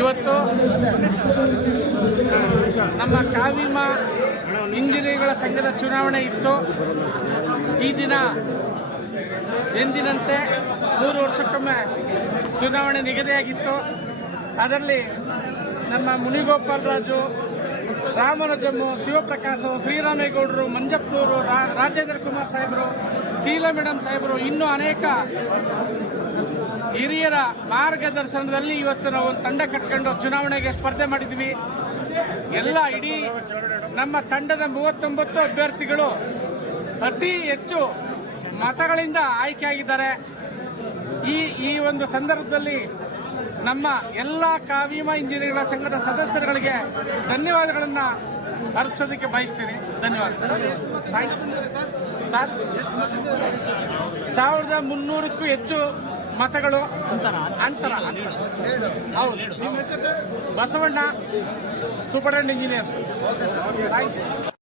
ಇವತ್ತು ನಮ್ಮ ಕಾವಿಮ ಇಂಜಿನಿಯರ್ಗಳ ಸಂಘದ ಚುನಾವಣೆ ಇತ್ತು. ಈ ದಿನ ಎಂದಿನಂತೆ ಮೂರು ವರ್ಷಕ್ಕೊಮ್ಮೆ ಚುನಾವಣೆ ನಿಗದಿಯಾಗಿತ್ತು. ಅದರಲ್ಲಿ ನಮ್ಮ ಮುನಿಗೋಪಾಲ್ ರಾಜು ರಾಮರಾಜಮ್ಮ ಶಿವಪ್ರಕಾಶ್, ಶ್ರೀರಾಮೇಗೌಡರು ಮಂಜಪ್ಪನೂರು ರಾಜೇಂದ್ರ ಕುಮಾರ್ ಸಾಹೇಬರು, ಶೀಲಾ ಮೇಡಮ್ ಸಾಹೇಬರು ಇನ್ನೂ ಅನೇಕ ಹಿರಿಯರ ಮಾರ್ಗದರ್ಶನದಲ್ಲಿ ಇವತ್ತು ನಾವು ಒಂದು ತಂಡ ಕಟ್ಕೊಂಡು ಚುನಾವಣೆಗೆ ಸ್ಪರ್ಧೆ ಮಾಡಿದ್ವಿ. ಎಲ್ಲ ಇಡೀ ನಮ್ಮ ತಂಡದ ಮೂವತ್ತೊಂಬತ್ತು ಅಭ್ಯರ್ಥಿಗಳು ಅತಿ ಹೆಚ್ಚು ಮತಗಳಿಂದ ಆಯ್ಕೆಯಾಗಿದ್ದಾರೆ ಈ ಈ ಒಂದು ಸಂದರ್ಭದಲ್ಲಿ ನಮ್ಮ ಎಲ್ಲ ಕಾವಿಮ ಇಂಜಿನಿಯರ್ಗಳ ಸಂಘದ ಸದಸ್ಯರುಗಳಿಗೆ ಧನ್ಯವಾದಗಳನ್ನು ಅರ್ಪಿಸೋದಕ್ಕೆ ಬಯಸ್ತೀನಿ. ಧನ್ಯವಾದ. ಸಾವಿರದ ಮುನ್ನೂರಕ್ಕೂ ಹೆಚ್ಚು ಮತಗಳು? ಅಂತರ ಹೌದು. Basavanna super engineers.